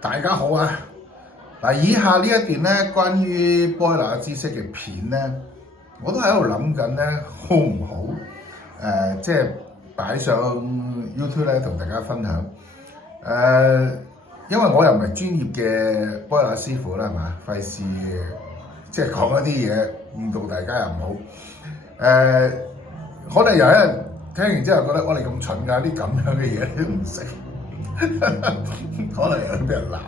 大家好啊！嗱，以下呢一段咧，關於 boiler 知識嘅片咧，我都喺度諗緊咧，好唔好？即係擺上 YouTube 咧，同大家分享。因為我又唔係專業嘅 boiler 師傅啦，係嘛？費事即係講一啲嘢誤導大家又唔好。可能有一日聽完之後覺得我哋咁蠢㗎，啲咁樣嘅嘢你都唔識。可能有啲俾人鬧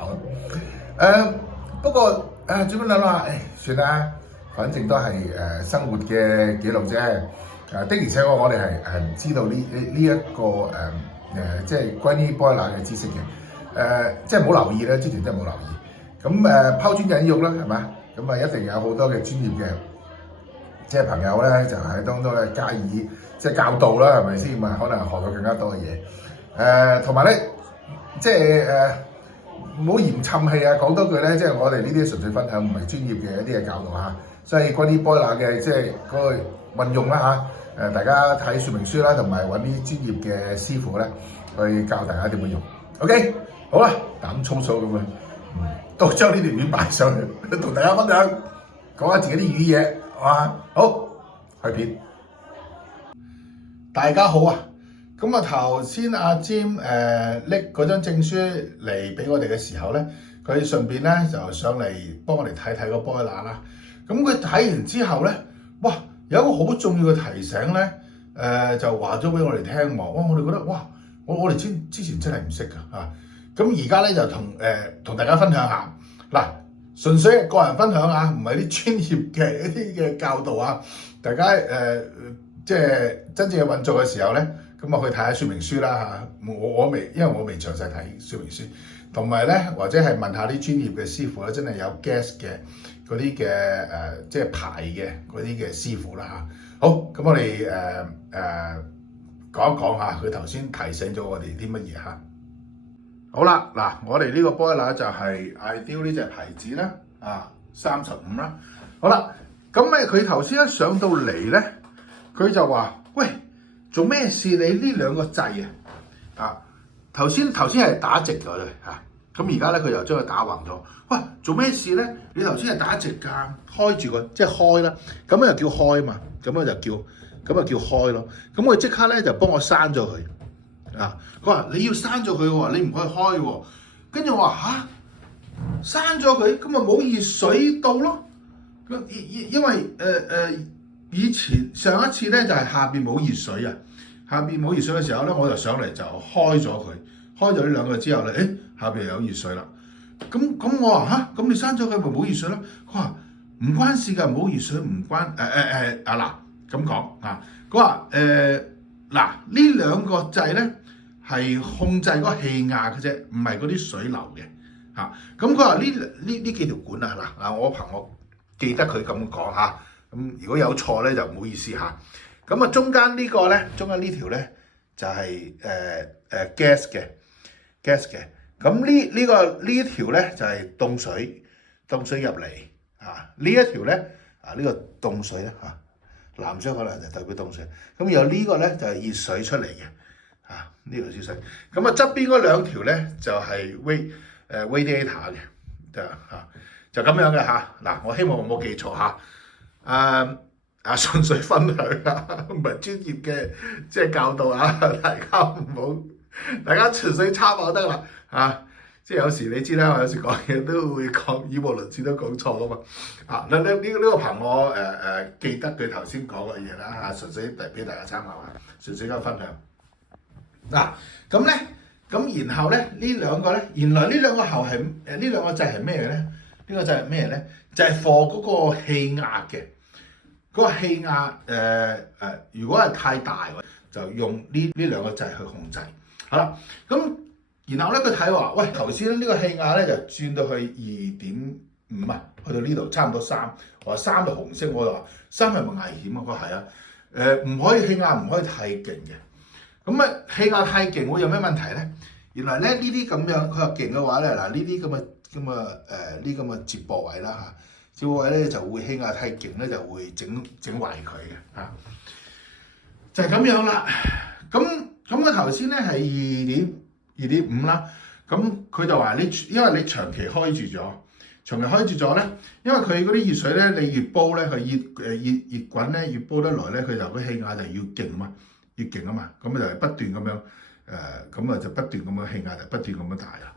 不過做乜諗下？算啦，反正都係生活嘅記錄啫。的而且確我哋係唔知道呢一個即係關於 boiler 嘅知識嘅。即係冇留意咧，之前真係冇留意。咁拋磚引玉啦，係嘛？咁一定有好多嘅專業嘅即係朋友咧，就喺當中咧加以即係教導啦，係咪先？咪可能學到更加多嘅嘢。同埋咧。即係唔好嫌沉氣啊！講多句咧，即係我哋呢啲純粹分享，唔係專業嘅一啲嘅教導嚇。所以關於 boiler 嘅即係嗰個運用啦嚇，大家睇說明書啦，同埋揾啲專業嘅師傅咧去教大家點樣用。OK， 好啦，膽粗粗咁樣，都將呢條片擺上去，同大家分享，講下自己啲語嘢，係嘛？好，開片。大家好啊！咁啊，頭先阿占拎嗰張證書嚟俾我哋嘅時候咧，佢順便咧就上嚟幫我哋睇睇個 boiler啦。咁佢睇完之後咧，哇，有一個好重要嘅提醒咧，就話咗俾我哋聽喎。哇，我哋覺得哇，我哋之前真係唔識㗎嚇。咁而家咧就同大家分享下，嗱，純粹係個人分享啊，唔係啲專業嘅一啲嘅教導啊。大家即係真正嘅運作嘅時候咧。咁我去睇下說明書啦嚇，因為我未詳細睇說明書，同埋咧或者係問下啲專業嘅師傅咧，真係有 gas 嘅嗰啲嘅即係牌嘅嗰啲嘅師傅啦嚇。好，咁我哋講一講下佢頭先提醒咗我哋啲乜嘢嚇。好啦，嗱，我哋呢個 boiler 就係 Ideal 呢隻牌子啦，35啦。好啦，咁佢頭先一上到嚟咧，佢就話：喂！做咩事？你呢兩個掣頭先係打直咗嘅嚇，咁而家咧佢又將佢打橫咗。喂，做咩事咧？你頭先係打直㗎，開住個即係開啦，咁又叫開嘛，咁就叫開咯。咁佢即刻咧就幫我閂咗佢啊！佢話你要閂咗佢喎，你唔可以開喎。跟住我話嚇，閂咗佢咁咪冇熱水到咯。因為以前上一次咧就係下邊冇熱水啊，下邊冇熱水嘅時候咧，我就上嚟就開咗佢，開咗呢兩個之後咧，下邊有熱水啦。咁我話嚇，咁你閂咗佢咪冇熱水咯？佢話唔關事㗎，冇熱水唔關嗱咁講啊。佢話嗱呢兩個掣咧係控制嗰個氣壓嘅啫，唔係嗰啲水流嘅嚇。咁佢話呢幾條管嗱我憑我記得佢咁講嚇。咁如果有錯咧就唔好意思嚇。咁中間呢個咧，中間呢條咧就係gas 嘅。咁呢條咧就係凍水入嚟呢一條咧呢個凍水咧藍色可能就代表凍水。咁有呢個咧就係熱水出嚟嘅呢條熱水。咁側邊嗰兩條咧就係radiator 嘅就咁樣嘅嚇。嗱，我希望我冇記錯嚇。純粹分享唔係專業嘅即係教導大家唔好，大家純粹參考得啦即係有時你知啦，我有時講嘢都會講語無倫次都講錯噶嘛呢個憑我記得佢頭先講嘅嘢啦純粹俾大家參考下，純粹咁分享咁然後咧呢兩個咧，原來呢兩個喉係呢兩個掣係咩嘅咧？呢個掣係咩咧？就係 for 嗰個氣壓嘅。嗰個氣壓如果係太大，就用呢兩個掣去控制。好啦，咁然後咧佢睇話，喂，頭先呢個氣壓咧就轉到去2.5去到呢度差唔多3。我話3就紅色，我就話3係咪危險啊？佢話係啊，唔可以氣壓唔可以太勁嘅。咁氣壓太勁會有咩問題咧？原來咧呢啲咁樣佢話勁嘅話咧，嗱呢啲咁嘅接駁位啦接駁位咧就會氣壓太勁咧，就會整壞佢嘅就係咁樣啦。咁佢頭先咧係2.5啦，咁佢就話因為你長期開住咗咧，因為佢嗰啲熱水咧，你越煲咧，佢越滾咧，越煲得耐咧，佢就個氣壓就越勁啊嘛，咁就不斷咁樣咁啊就不斷咁樣氣壓就不斷咁樣大啊。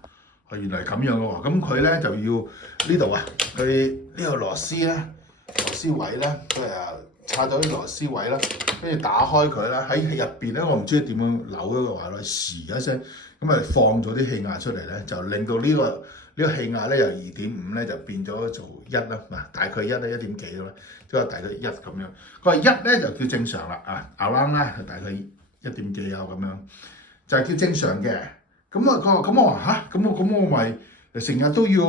原來咁樣嘅喎，咁佢咧就要呢度啊，佢呢個螺絲位咧，佢插咗啲螺絲位啦，跟住打開佢啦，喺入邊咧，我唔知點樣扭咗個話咧，唰一聲，咁啊放咗啲氣壓出嚟咧，就令到呢個氣壓咧由2.5咧就變咗做1啦，嗱大概1啦，1點幾啦，即係大概1咁樣。佢話1咧就叫正常啦，around 啦，大概1點幾啊咁樣，就係叫正常嘅。咁我話嚇，咁我咪成日都要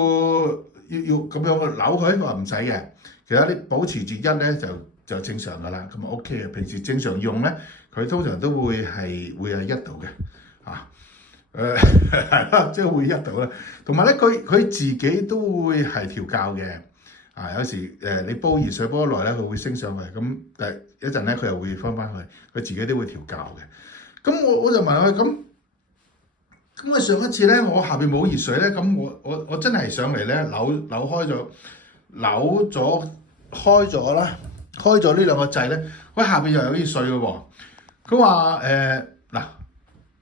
咁樣扭佢，佢話唔使嘅，其實你保持住1咧就正常噶啦，咁啊 OK 嘅。平時正常用咧，佢通常都會係1度嘅，即係會1度啦。同埋咧，佢自己都會係調校嘅，有時你煲熱水煲得耐咧，佢會升上去，咁一陣咧佢又會翻去，佢自己都會調校嘅。咁我就問佢咁上一次咧，我下邊冇熱水咧，咁我真係上嚟咧扭開咗啦，開咗呢兩個掣咧，佢下邊又有熱水嘅喎。佢話嗱，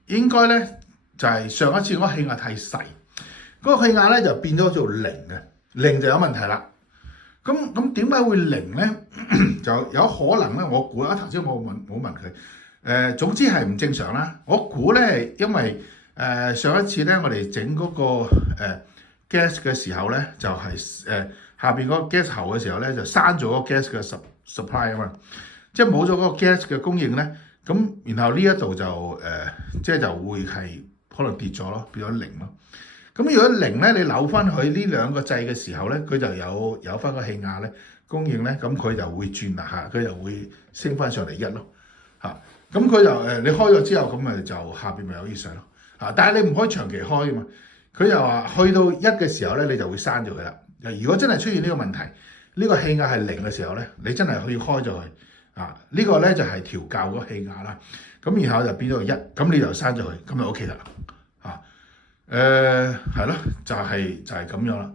應該咧就係上一次嗰個氣壓太細，嗰個氣壓咧就變咗做0嘅，0就有問題啦。咁點解會0咧？就有可能咧，我估頭先我冇問佢，總之係唔正常啦。我估咧，因為上一次咧，我哋整嗰個gas 嘅時候咧，就係下邊嗰個 gas 喉嘅時候咧，就閂咗個 gas 嘅 supply 啊嘛，即係冇咗嗰個 gas 嘅供應咧，咁然後呢一度就即係就會係可能跌咗咯，變咗0咯。咁如果0咧，你扭翻佢呢兩個掣嘅時候咧，佢就有翻個氣壓咧供應咧，咁佢就會轉下，佢就會升翻上嚟1咯，咁佢就你開咗之後，咁咪就下邊咪有熱水咯。但係你唔可以長期開啊嘛，佢又話去到1嘅時候咧，你就會閂咗佢啦。如果真係出現呢個問題，呢個氣壓係0嘅時候咧，你真係可以開咗佢呢個咧就係調校嗰個氣壓啦。咁然後就變咗1，咁你就閂咗佢，咁就 OK 啦。係咯，就係咁樣啦。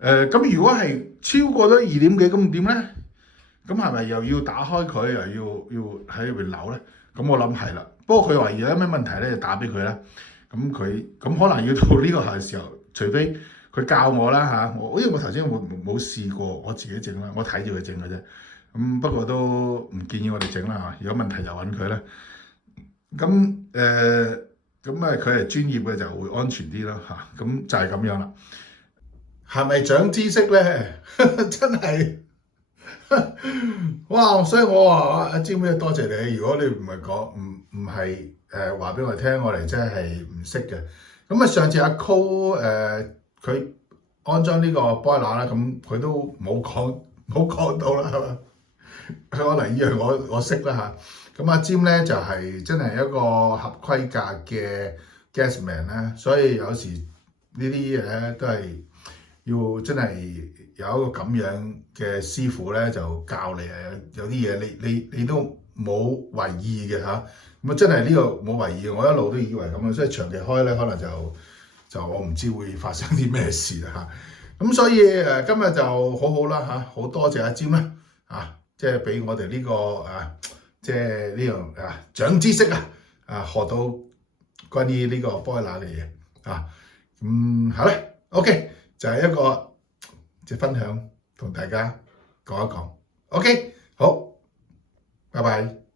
咁如果係超過咗2點幾，咁點咧？咁係咪又要打開佢，又要喺入邊扭咧？咁我諗係啦。不過佢話如果有咩問題咧，就打俾佢啦。咁可能要到呢個時候，除非佢教我啦因為我頭先冇試過，我自己整啦，我睇住佢整嘅啫。不過都唔建議我哋整啦，如果問題就揾佢啦。佢係專業嘅就會安全啲咯，咁就係咁樣啦。係咪長知識咧？真係哇！所以我話阿詹妹多謝你。如果你唔係講唔係話俾我聽，我哋真係唔識嘅。咁上次阿 Cole 佢安裝呢個 boiler 啦，咁佢都冇講到啦，係嘛？佢可能以為我識啦咁阿詹咧就係真係一個合規格嘅 gasman 啦，所以有時呢啲嘢咧都係要真係有一個咁樣嘅師傅咧就教你有啲嘢你都冇為意嘅咁真係呢個冇為意嘅，我一路都以為咁樣，所以長期開咧可能就我唔知會發生啲咩事啦咁所以今日就好啦好多謝阿詹啦即係俾我哋呢個即係呢樣長知識學到關於呢個 boiler 嘅嘢好啦 OK 就係一個即係分享同大家講一講 OK 好拜拜。